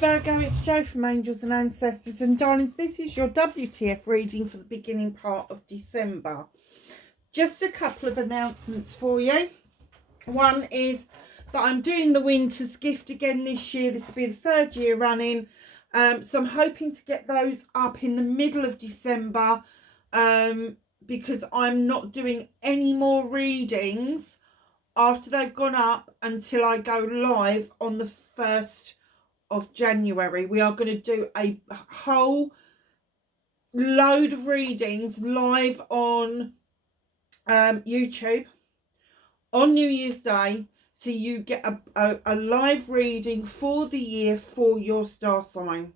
Virgo, it's Jo from Angels and Ancestors, and darlings, this is your WTF reading for the beginning part of December. Just a couple of announcements for you. One is that I'm doing the Winter's Gift again this year. This will be the third year running, so I'm hoping to get those up in the middle of December, because I'm not doing any more readings after they've gone up until I go live on the 1st of January. We are going to do a whole load of readings live on YouTube on New Year's Day, so you get a live reading for the year for your star sign,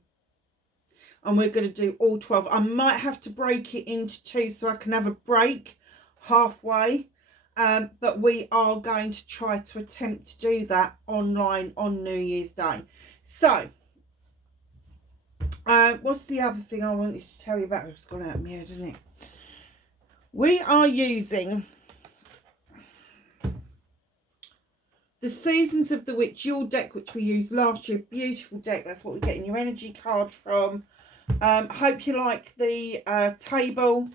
and we're going to do all 12. I might have to break it into two so I can have a break halfway, but we are going to try to attempt to do that online on New Year's Day. So, what's the other thing I wanted to tell you about? It's gone out of my head, isn't it? We are using the Seasons of the Witch Yule deck, which we used last year. Beautiful deck. That's what we're getting your energy card from. Hope you like the table.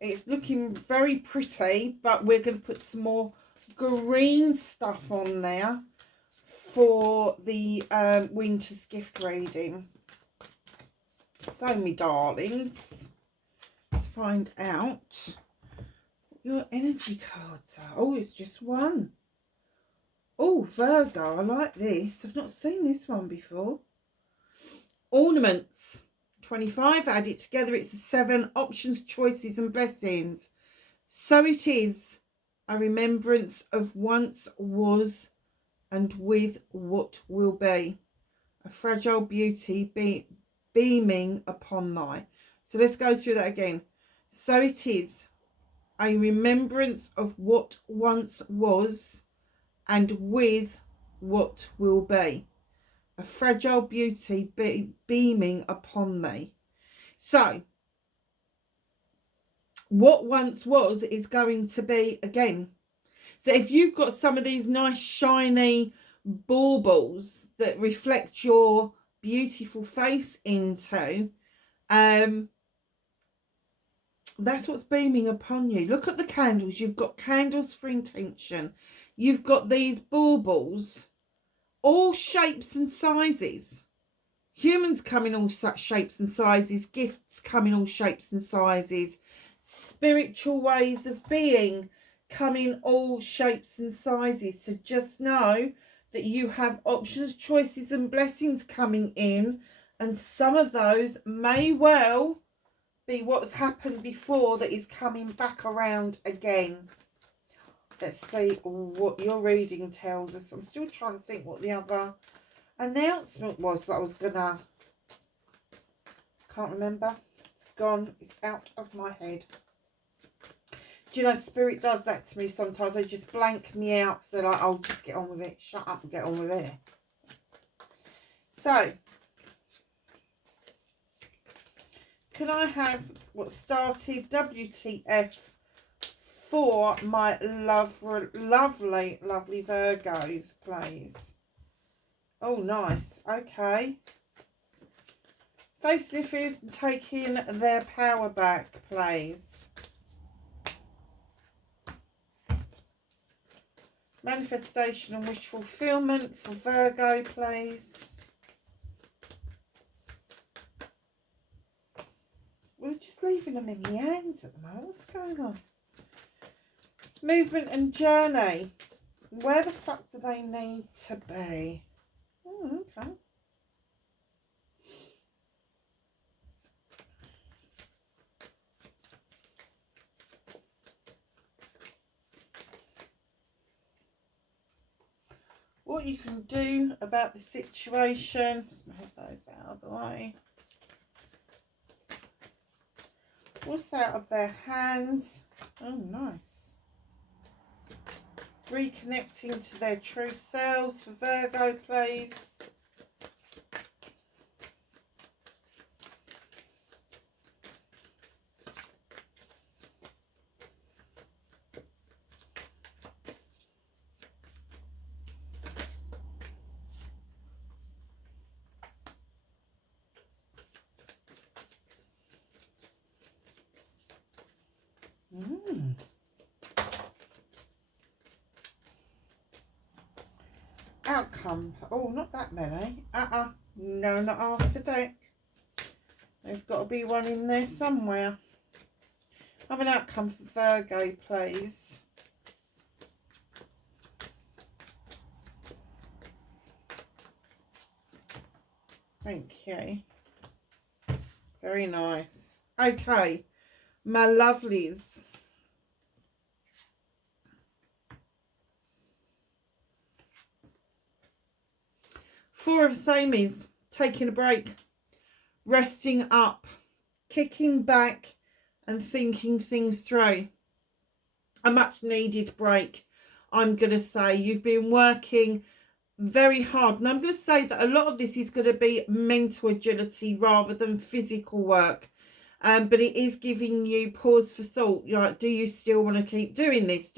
It's looking very pretty, but we're going to put some more green stuff on there for the Winter's Gift reading. So, me darlings, let's find out what your energy cards are. Oh, it's just one. Oh, Virgo, I like this. I've not seen this one before. Ornaments, 25. Add it together, it's a 7. Options, choices and blessings. So it is a remembrance of once was and with what will be. A fragile beauty beaming upon thy. So let's go through that again. So it is a remembrance of what once was and with what will be. A fragile beauty beaming upon thee. So what once was is going to be again. So if you've got some of these nice shiny baubles that reflect your beautiful face into, that's what's beaming upon you. Look at the candles. You've got candles for intention. You've got these baubles, all shapes and sizes. Humans come in all such shapes and sizes. Gifts come in all shapes and sizes. Spiritual ways of being come in all shapes and sizes. So just know that you have options, choices and blessings coming in, and some of those may well be what's happened before that is coming back around again. Let's see what your reading tells us. I'm still trying to think what the other announcement was that I was gonna, can't remember. It's gone, it's out of my head. Do you know, Spirit does that to me sometimes. They just blank me out. So they're like, oh, just get on with it. Shut up and get on with it. So, can I have what started WTF for my lovely Virgos, please? Oh, nice. Okay. Face their fears and taking their power back, please. Manifestation and wish fulfillment for Virgo, please. We're just leaving them in the hands at the moment. What's going on? Movement and journey. Where the fuck do they need to be? Oh, okay. What you can do about the situation. Let's move those out of the way. What's out of their hands? Oh, nice. Reconnecting to their true selves for Virgo, please. Mm. Outcome. Oh, not that many. No, not half the deck. There's got to be one in there somewhere. Have an outcome for Virgo, please. Thank you. Very nice. Okay, my lovelies. Four of Thames, taking a break, resting up, kicking back and thinking things through. A much needed break, I'm going to say. You've been working very hard, and I'm going to say that a lot of this is going to be mental agility rather than physical work. But it is giving you pause for thought. You're like, do you still want to keep doing this?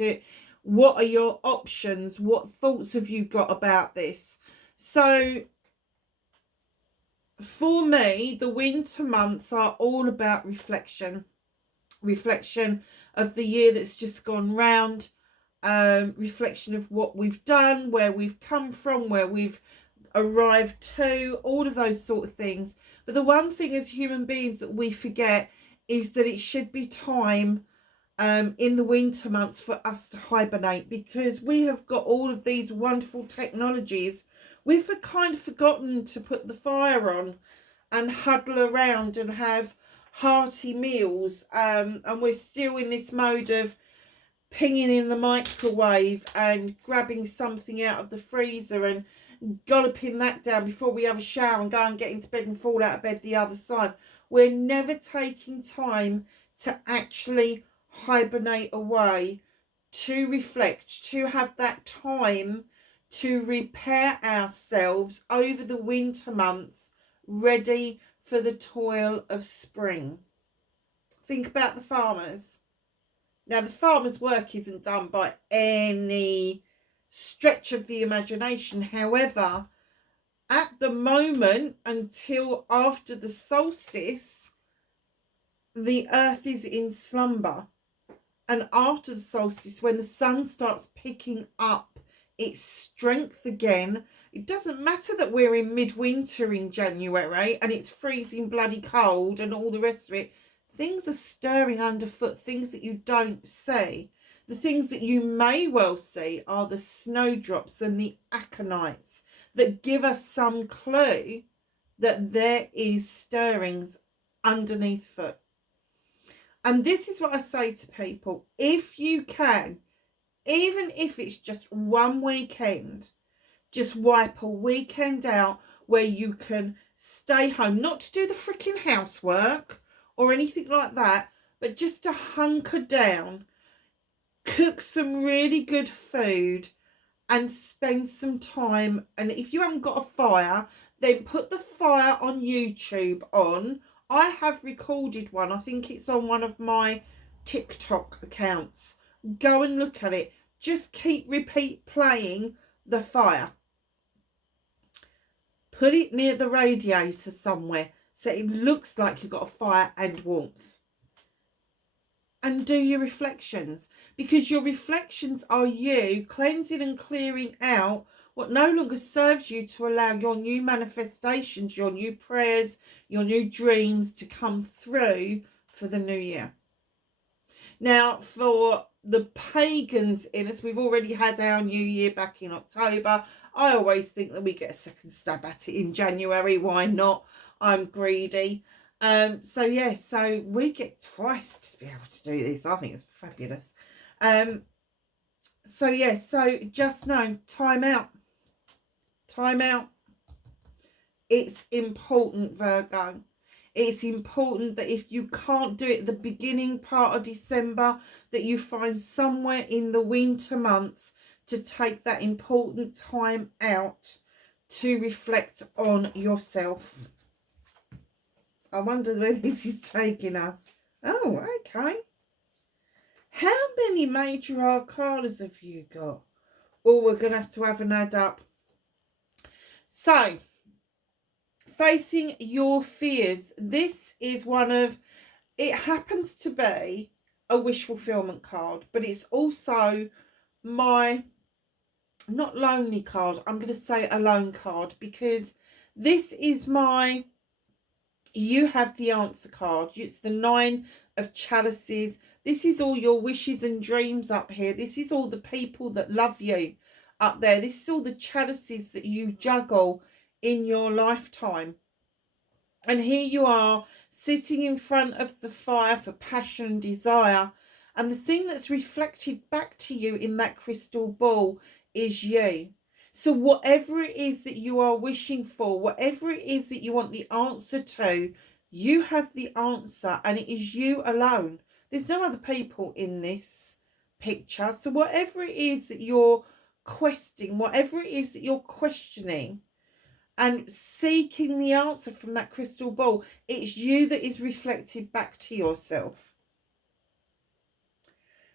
What are your options? What thoughts have you got about this? So for me, the winter months are all about reflection of the year that's just gone round, reflection of what we've done, where we've come from, where we've arrived to, all of those sort of things. But the one thing as human beings that we forget is that it should be time in the winter months for us to hibernate, because we have got all of these wonderful technologies. We've kind of forgotten to put the fire on and huddle around and have hearty meals, and we're still in this mode of pinging in the microwave and grabbing something out of the freezer and golloping that down before we have a shower and go and get into bed and fall out of bed the other side. We're never taking time to actually hibernate away, to reflect, to have that time to repair ourselves over the winter months, ready for the toil of spring. Think about the farmers. Now, the farmer's work isn't done by any stretch of the imagination. However, at the moment, until after the solstice, the earth is in slumber. And after the solstice, when the sun starts picking up its strength again, it doesn't matter that we're in midwinter in January and it's freezing bloody cold and all the rest of it. Things are stirring underfoot, things that you don't see. The things that you may well see are the snowdrops and the aconites that give us some clue that there is stirrings underneath foot. And this is what I say to people. If you can, even if it's just one weekend, just wipe a weekend out where you can stay home, not to do the freaking housework or anything like that, but just to hunker down, cook some really good food and spend some time. And if you haven't got a fire, then put the fire on YouTube on. I have recorded one. I think it's on one of my TikTok accounts. Go and look at it. Just repeat playing the fire. Put it near the radiator somewhere so it looks like you've got a fire and warmth. And do your reflections, because your reflections are you cleansing and clearing out what no longer serves you to allow your new manifestations, your new prayers, your new dreams to come through for the new year. Now, for the pagans in us, we've already had our new year back in October. I always think that we get a second stab at it in January. Why not? I'm greedy. So yeah, so we get twice to be able to do this. I think it's fabulous. So yeah, so just know, time out. Time out. It's important, Virgo. It's important that if you can't do it at the beginning part of December, that you find somewhere in the winter months to take that important time out to reflect on yourself. I wonder where this is taking us. Oh, okay. How many major arcanas have you got? Oh, we're going to have an add up. So, facing your fears. This is one of, it happens to be a wish fulfillment card, but it's also my, not lonely card, I'm going to say alone card, because this is my you have the answer card. It's the 9 of chalices. This is all your wishes and dreams up here. This is all the people that love you up there. This is all the chalices that you juggle in your lifetime. And here you are sitting in front of the fire for passion and desire. And the thing that's reflected back to you in that crystal ball is you. So whatever it is that you are wishing for, whatever it is that you want the answer to, you have the answer, and it is you alone. There's no other people in this picture. So whatever it is that you're questing, whatever it is that you're questioning and seeking the answer from that crystal ball, it's you that is reflected back to yourself.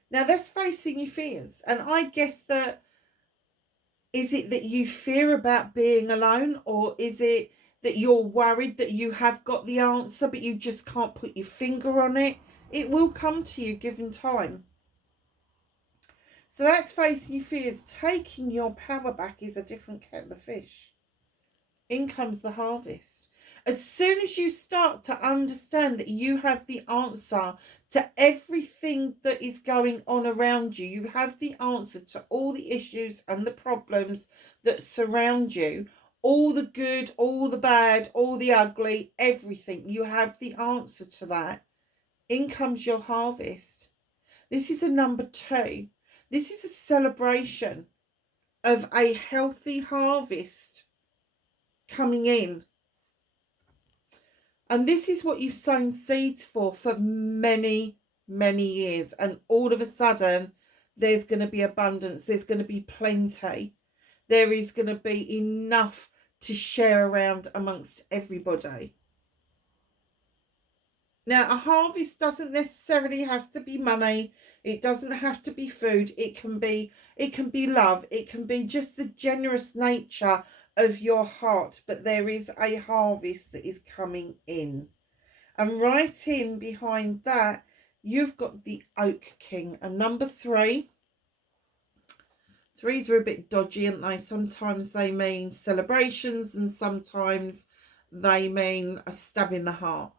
Now that's facing your fears. And I guess that, is it that you fear about being alone, or is it that you're worried that you have got the answer but you just can't put your finger on it? It will come to you given time. So that's facing your fears. Taking your power back is a different kettle of fish. In comes the harvest. As soon as you start to understand that you have the answer to everything that is going on around you, you have the answer to all the issues and the problems that surround you, all the good, all the bad, all the ugly, everything, you have the answer to that. In comes your harvest. This is a number 2. This is a celebration of a healthy harvest coming in. And this is what you've sown seeds for many, many years. And all of a sudden, there's going to be abundance. There's going to be plenty. There is going to be enough to share around amongst everybody. Now, a harvest doesn't necessarily have to be money. It doesn't have to be food. It can be love. It can be just the generous nature of your heart, but there is a harvest that is coming in. And right in behind that, you've got the Oak King. And number 3. 3s are a bit dodgy, aren't they? Sometimes they mean celebrations and sometimes they mean a stab in the heart.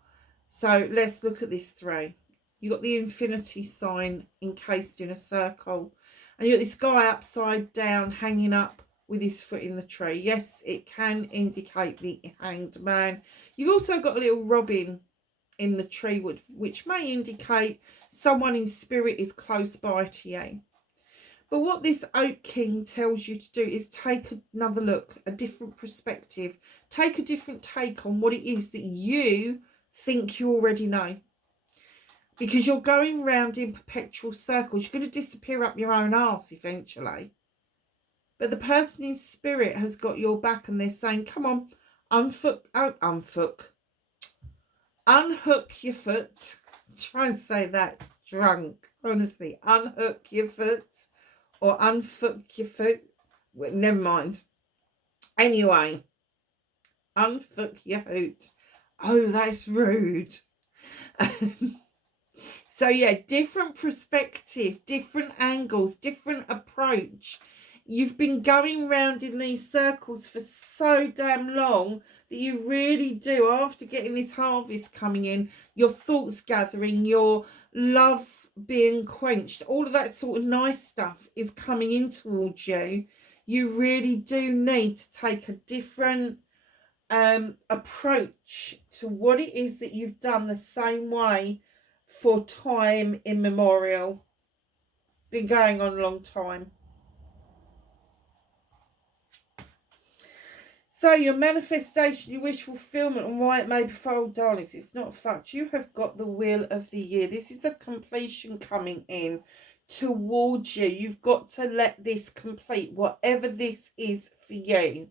So let's look at this 3. You've got the infinity sign encased in a circle, and you've got this guy upside down hanging up with his foot in the tree. Yes, it can indicate the hanged man. You've also got a little robin in the tree wood, which may indicate someone in spirit is close by to you. But what this Oak King tells you to do is take another look, a different perspective, take a different take on what it is that you think you already know. Because you're going round in perpetual circles. You're going to disappear up your own arse eventually. But the person in spirit has got your back, and they're saying, come on, unhook your foot. Try and say that drunk, honestly. Unhook your foot or unhook your foot. Well, never mind. Anyway, unhook your hoot. Oh, that's rude. So yeah, different perspective, different angles, different approach. You've been going round in these circles for so damn long that you really do, after getting this harvest coming in, your thoughts gathering, your love being quenched, all of that sort of nice stuff is coming in towards you. You really do need to take a different approach to what it is that you've done the same way for time immemorial. Been going on a long time. So your manifestation, your wish fulfillment, and why it may be fold, darlings, it's not fucked. You have got the wheel of the year. This is a completion coming in towards you. You've got to let this complete, whatever this is for you.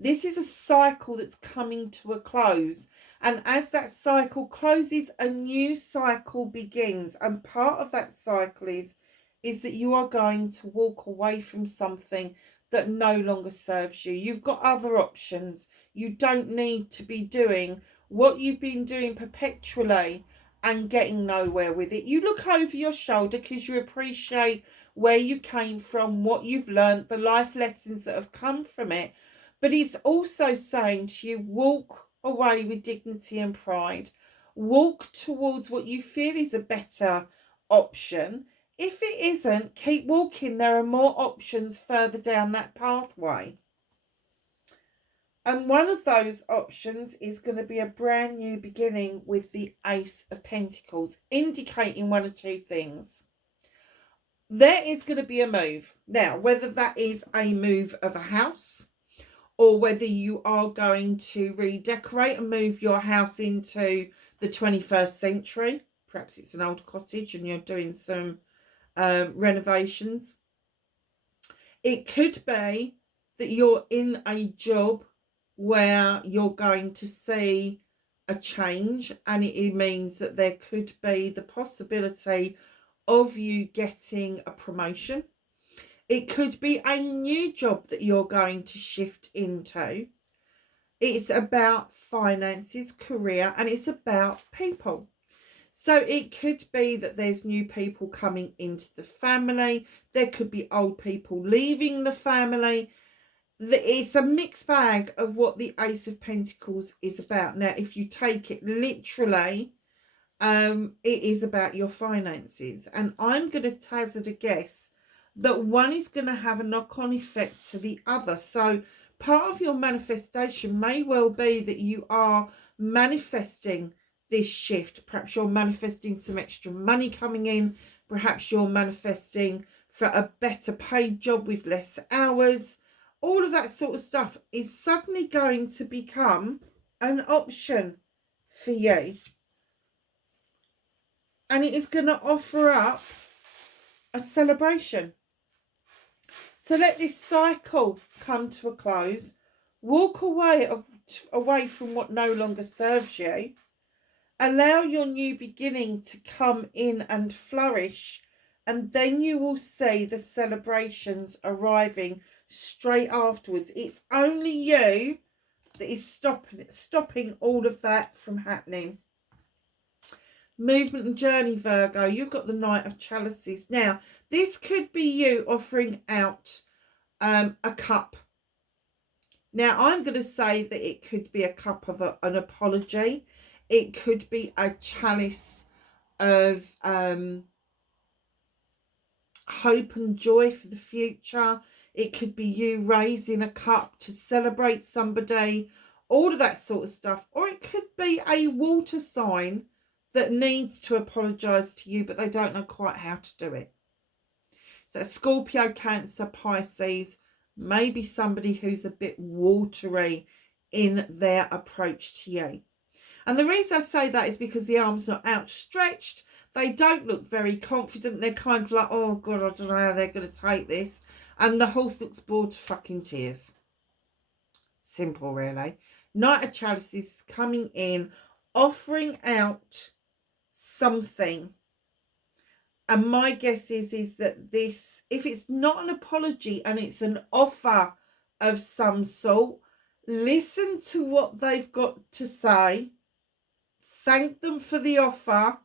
This is a cycle that's coming to a close. And as that cycle closes, a new cycle begins. And part of that cycle is that you are going to walk away from something that no longer serves you. You've got other options. You don't need to be doing what you've been doing perpetually and getting nowhere with it. You look over your shoulder because you appreciate where you came from, what you've learned, the life lessons that have come from it. But it's also saying to you, walk away with dignity and pride. Walk towards what you feel is a better option. If it isn't, keep walking. There are more options further down that pathway. And one of those options is going to be a brand new beginning with the Ace of Pentacles, indicating one or two things. There is going to be a move. Now, whether that is a move of a house, or whether you are going to redecorate and move your house into the 21st century. Perhaps it's an old cottage and you're doing some renovations. It could be that you're in a job where you're going to see a change, and it means that there could be the possibility of you getting a promotion. It could be a new job that you're going to shift into. It's about finances, career, and it's about people. So it could be that there's new people coming into the family. There could be old people leaving the family. It's a mixed bag of what the Ace of Pentacles is about. Now, if you take it literally, it is about your finances. And I'm going to hazard a guess that one is going to have a knock-on effect to the other. So part of your manifestation may well be that you are manifesting this shift. Perhaps you're manifesting some extra money coming in. Perhaps you're manifesting for a better paid job with less hours. All of that sort of stuff is suddenly going to become an option for you. And it is going to offer up a celebration. So let this cycle come to a close. Walk away from what no longer serves you. Allow your new beginning to come in and flourish. And then you will see the celebrations arriving straight afterwards. It's only you that is stopping all of that from happening. Movement and journey, Virgo. You've got the Knight of Chalices. Now, this could be you offering out a cup. Now, I'm going to say that it could be a cup of an apology. It could be a chalice of hope and joy for the future. It could be you raising a cup to celebrate somebody, all of that sort of stuff. Or it could be a water sign that needs to apologise to you, but they don't know quite how to do it. So Scorpio, Cancer, Pisces, maybe somebody who's a bit watery in their approach to you. And the reason I say that is because the arm's not outstretched. They don't look very confident. They're kind of like, oh God, I don't know how they're going to take this. And the horse looks bored to fucking tears. Simple, really. Knight of Chalices coming in, offering out something. And my guess is that this, if it's not an apology and it's an offer of some sort, listen to what they've got to say. Thank them for the offer,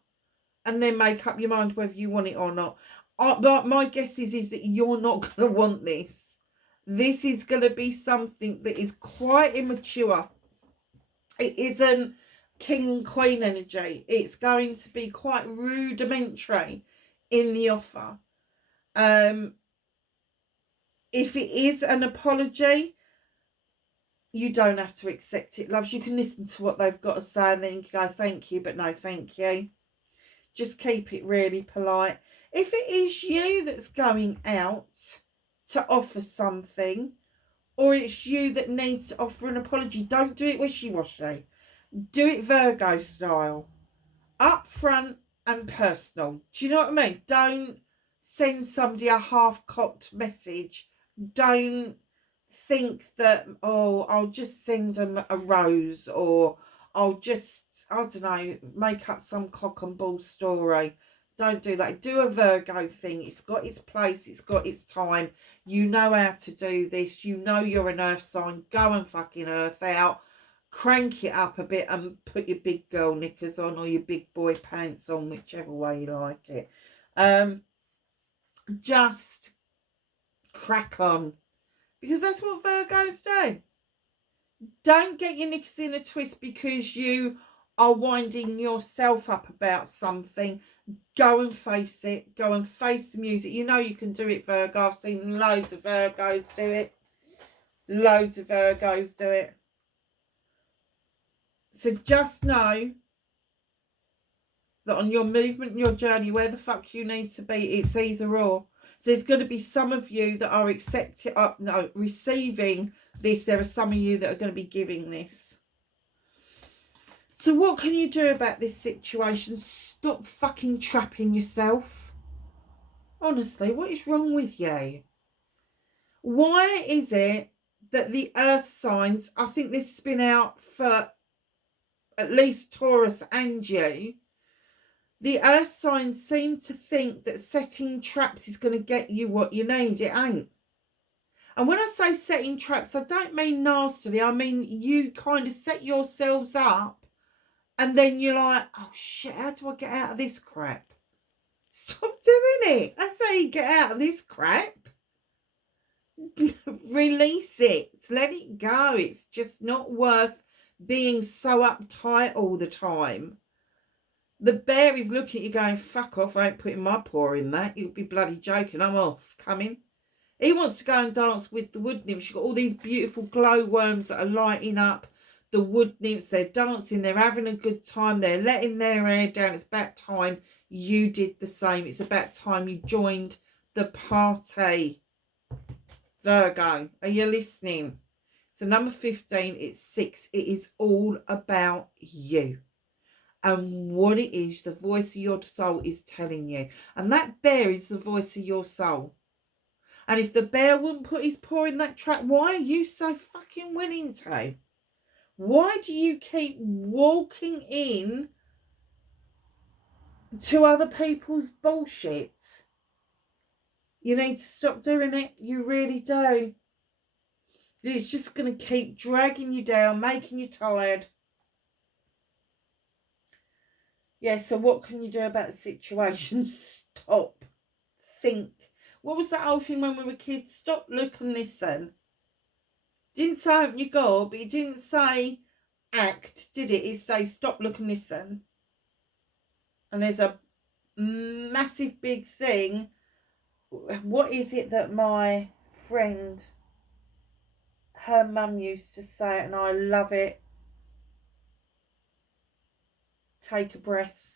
and then make up your mind whether you want it or not. But my guess is that you're not going to want this. This is going to be something that is quite immature. It isn't king and queen energy. It's going to be quite rudimentary in the offer. If it is an apology, you don't have to accept it, loves. You can listen to what they've got to say and then you can go, thank you, but no thank you. Just keep it really polite. If it is you that's going out to offer something, or it's you that needs to offer an apology, don't do it wishy-washy. Do it Virgo style. Upfront and personal. Do you know what I mean? Don't send somebody a half-cocked message. Don't think that, oh, I'll just send them a rose, or I'll just, I don't know, make up some cock and bull story. Don't do that. Do a Virgo thing. It's got its place. It's got its time. You know how to do this. You know you're an earth sign. Go and fucking earth out. crank it up a bit and put your big girl knickers on or your big boy pants on, whichever way you like it. Just crack on, because that's what Virgos do. Don't get your knickers in a twist because you are winding yourself up about something. Go and face it. Go and face the music. You know you can do it, Virgo. I've seen loads of Virgos do it. Loads of Virgos do it. So just know that on your movement and your journey, where the fuck you need to be, it's either or. So there's going to be some of you that are receiving this. There are some of you that are going to be giving this. So what can you do about this situation? Stop fucking trapping yourself. Honestly, what is wrong with you? Why is it that the earth signs, I think this has been out for at least Taurus and you, the earth signs seem to think that setting traps is going to get you what you need. It ain't. And when I say setting traps, I don't mean nastily. I mean you kind of set yourselves up and then you're like, oh shit, how do I get out of this crap? Stop doing it. That's how you get out of this crap. Release it. Let it go. It's just not worth being so uptight all the time. The bear is looking at you going, fuck off, I ain't putting my paw in that. You'll be bloody joking. I'm off. Coming. He wants to go and dance with the wood nymphs. You've got all these beautiful glow worms that are lighting up the wood nymphs. They're dancing. They're having a good time. They're letting their hair down. It's about time you did the same. It's about time you joined the party. Virgo, are you listening? So number 15, it's 6. It is all about you and what it is the voice of your soul is telling you. And that bear is the voice of your soul. And if the bear wouldn't put his paw in that trap, why are you so fucking willing to? Why do you keep walking in to other people's bullshit? You need to stop doing it. You really do. It's just going to keep dragging you down, making you tired. Yeah, so what can you do about the situation? Stop. Think. What was that old thing when we were kids? Stop, look and listen. Didn't say open your goal, but it didn't say act, did it? It say stop, look and listen. And there's a massive big thing. What is it that my friend, her mum used to say, and I love it? Take a breath.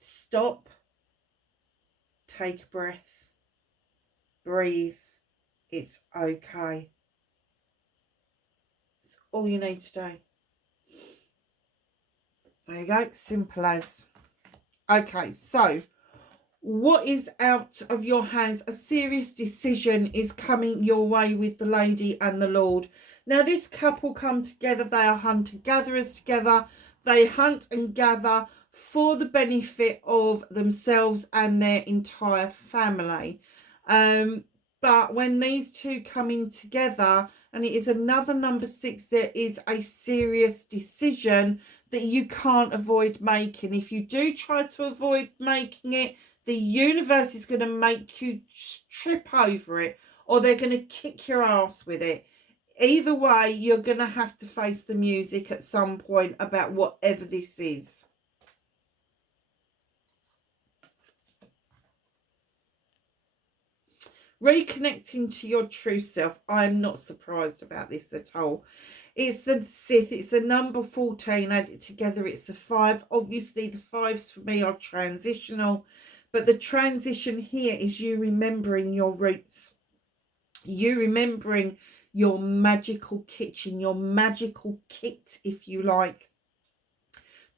Stop. Take a breath. Breathe. It's okay. It's all you need to do. There you go. Simple as. Okay, so what is out of your hands? A serious decision is coming your way with the lady and the lord. Now, this couple come together. They are hunter-gatherers together. They hunt and gather for the benefit of themselves and their entire family. But when these two come in together, and it is another number 6, there is a serious decision that you can't avoid making. If you do try to avoid making it, the universe is going to make you trip over it, or they're going to kick your ass with it. Either way, you're going to have to face the music at some point about whatever this is. Reconnecting to your true self. I'm not surprised about this at all. It's the Sith. It's the number 14. Added together, it's a 5. Obviously, the 5s for me are transitional. But the transition here is you remembering your roots. You remembering your magical kitchen, your magical kit, if you like.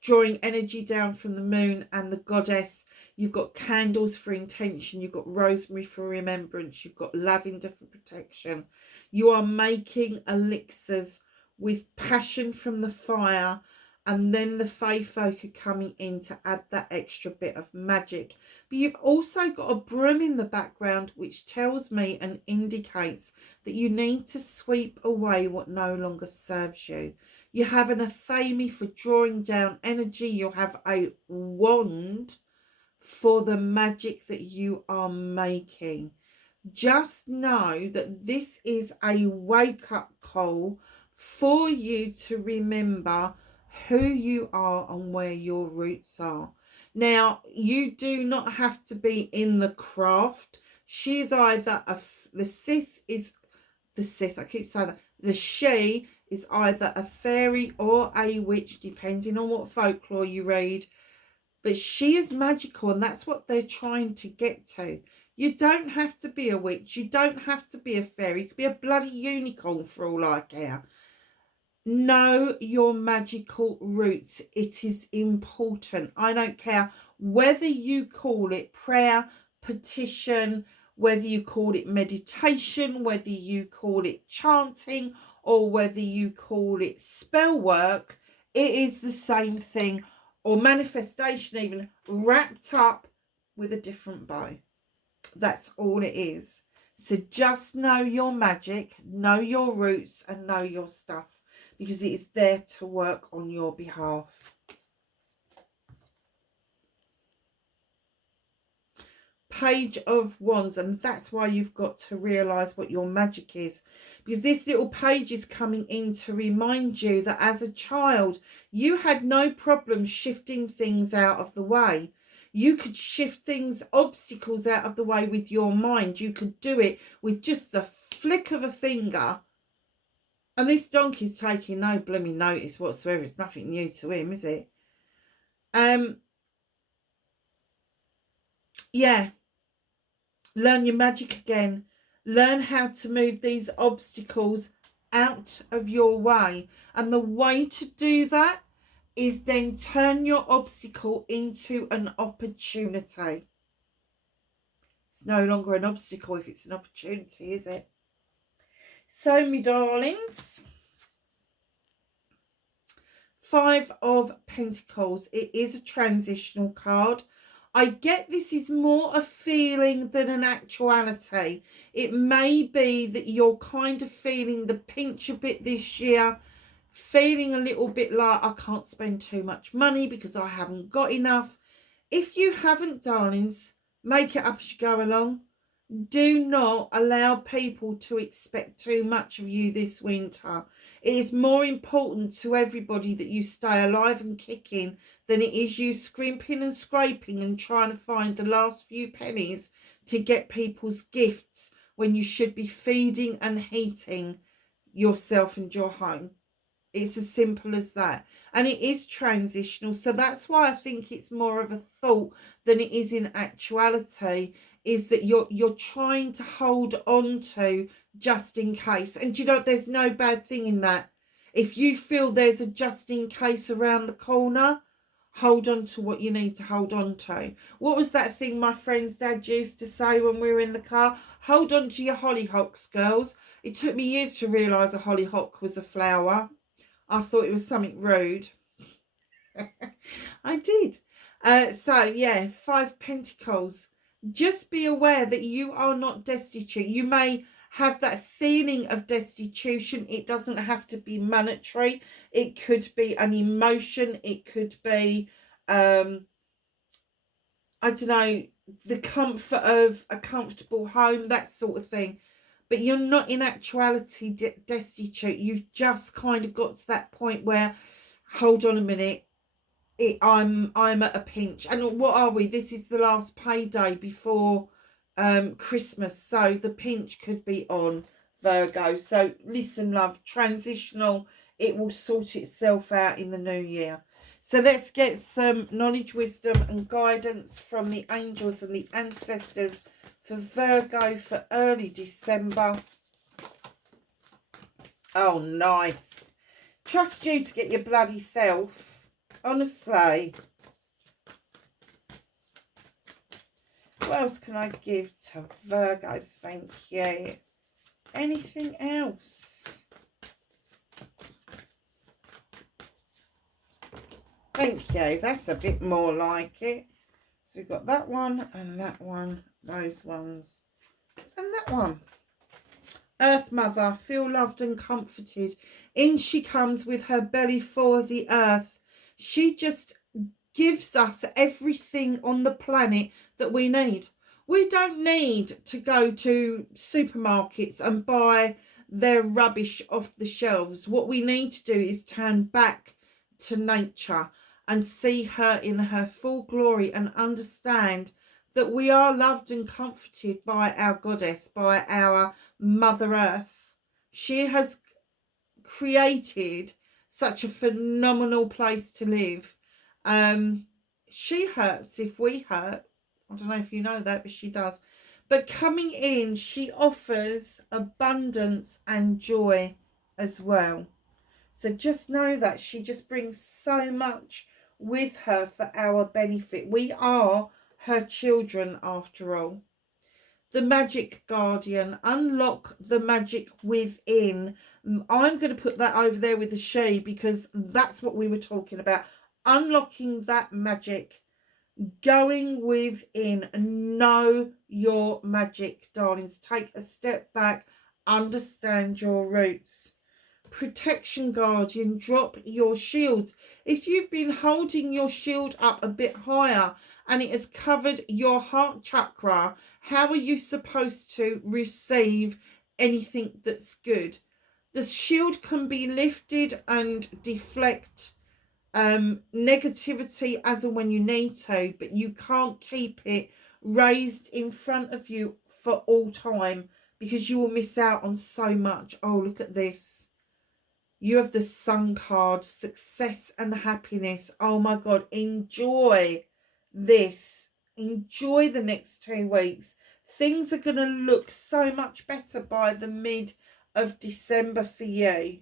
Drawing energy down from the moon and the goddess. You've got candles for intention. You've got rosemary for remembrance. You've got lavender for protection. You are making elixirs with passion from the fire. And then the fae folk are coming in to add that extra bit of magic. But you've also got a broom in the background, which tells me and indicates that you need to sweep away what no longer serves you. You have an athame for drawing down energy. You'll have a wand for the magic that you are making. Just know that this is a wake-up call for you to remember who you are and where your roots are. Now, you do not have to be in the craft. She is either the Sith is the Sith. I keep saying that. The she is either a fairy or a witch, depending on what folklore you read. But she is magical, and that's what they're trying to get to. You don't have to be a witch. You don't have to be a fairy. You could be a bloody unicorn for all I care. Know your magical roots. It is important. I don't care whether you call it prayer, petition, whether you call it meditation, whether you call it chanting, or whether you call it spell work. It is the same thing, or manifestation even, wrapped up with a different bow. That's all it is. So just know your magic, know your roots, and know your stuff, because it is there to work on your behalf. Page of Wands, and that's why you've got to realise what your magic is, because this little page is coming in to remind you that as a child you had no problem shifting things out of the way. You could shift things, obstacles out of the way with your mind. You could do it with just the flick of a finger. And this donkey's taking no blooming notice whatsoever. It's nothing new to him, is it? Yeah. Learn your magic again. Learn how to move these obstacles out of your way. And the way to do that is then turn your obstacle into an opportunity. It's no longer an obstacle if it's an opportunity, is it? So, me darlings, 5 of Pentacles. It is a transitional card. I get this is more a feeling than an actuality. It may be that you're kind of feeling the pinch a bit this year, feeling a little bit like I can't spend too much money because I haven't got enough. If you haven't, darlings, make it up as you go along. Do not allow people to expect too much of you this winter. It is more important to everybody that you stay alive and kicking than it is you scrimping and scraping and trying to find the last few pennies to get people's gifts when you should be feeding and heating yourself and your home. It's as simple as that. And it is transitional. So that's why I think it's more of a thought than it is in actuality, is that you're trying to hold on to just in case. And you know, there's no bad thing in that. If you feel there's a just in case around the corner, hold on to what you need to hold on to. What was that thing my friend's dad used to say when we were in the car? Hold on to your hollyhocks, girls. It took me years to realise a hollyhock was a flower. I thought it was something rude. I did. So, yeah, 5 Pentacles. Just be aware that you are not destitute. You may have that feeling of destitution. It doesn't have to be monetary. It could be an emotion. It could be, I don't know, the comfort of a comfortable home, that sort of thing. But you're not in actuality destitute. You've just kind of got to that point where, hold on a minute, I'm at a pinch. And what are we? This is the last payday before Christmas. So the pinch could be on, Virgo. So listen, love, transitional. It will sort itself out in the new year. So let's get some knowledge, wisdom and guidance from the angels and the ancestors for Virgo for early December. Oh, nice. Trust you to get your bloody self. Honestly. What else can I give to Virgo? Thank you. Anything else? Thank you. That's a bit more like it. So we've got that one and that one. Those ones. And that one. Earth Mother, feel loved and comforted. In she comes with her belly for the earth. She just gives us everything on the planet that we need. We don't need to go to supermarkets and buy their rubbish off the shelves. What we need to do is turn back to nature and see her in her full glory and understand that we are loved and comforted by our goddess, by our Mother Earth. She has created such a phenomenal place to live. She hurts if we hurt. I don't know if you know that, but she does. But coming in, she offers abundance and joy as well. So just know that she just brings so much with her for our benefit. We are her children after all. The Magic Guardian, unlock the magic within. I'm going to put that over there with the she, because that's what we were talking about. Unlocking that magic, going within. Know your magic, darlings. Take a step back, understand your roots. Protection Guardian, drop your shields. If you've been holding your shield up a bit higher and it has covered your heart chakra, how are you supposed to receive anything that's good? The shield can be lifted and deflect negativity as and when you need to, but you can't keep it raised in front of you for all time, because you will miss out on so much. Oh, look at this. You have the Sun card, success and happiness. Oh my God, enjoy this. Enjoy the next 2 weeks. Things are going to look so much better by the mid of December for you.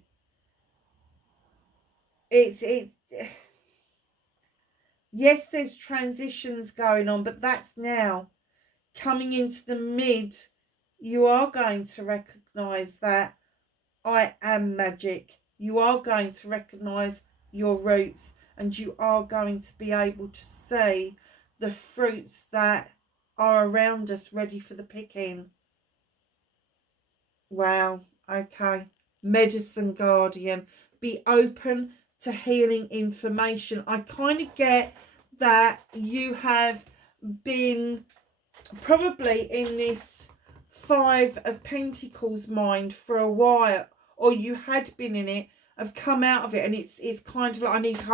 Yes, there's transitions going on, but that's now. Coming into the mid, you are going to recognise that I am magic. You are going to recognise your roots, and you are going to be able to see the fruits that are around us ready for the picking. Wow, okay. Medicine Guardian, be open to healing information. I kind of get that you have been probably in this Five of Pentacles mind for a while, or you had been in it, have come out of it, and it's kind of like, I need to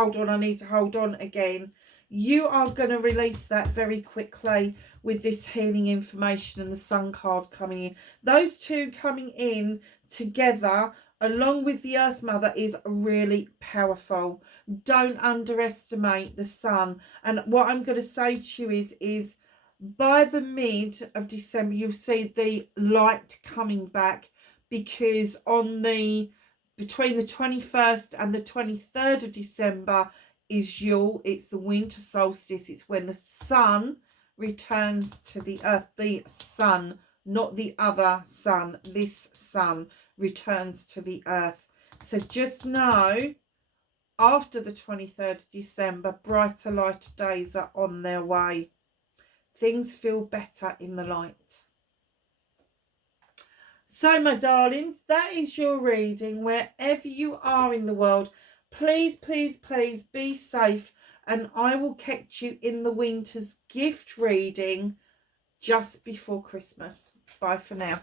hold on again. You are going to release that very quickly with this healing information and the Sun card coming in. Those two coming in together along with the Earth Mother is really powerful. Don't underestimate the Sun. And what I'm going to say to you is by the mid of December, you'll see the light coming back, because on between the 21st and the 23rd of December is Yule. It's the winter solstice. It's when the sun returns to the earth. The sun, not the other sun. This sun returns to the earth. So just know, after the 23rd of December, brighter, lighter days are on their way. Things feel better in the light. So, my darlings, that is your reading. Wherever you are in the world, please, please, please be safe. And I will catch you in the winter's gift reading just before Christmas. Bye for now.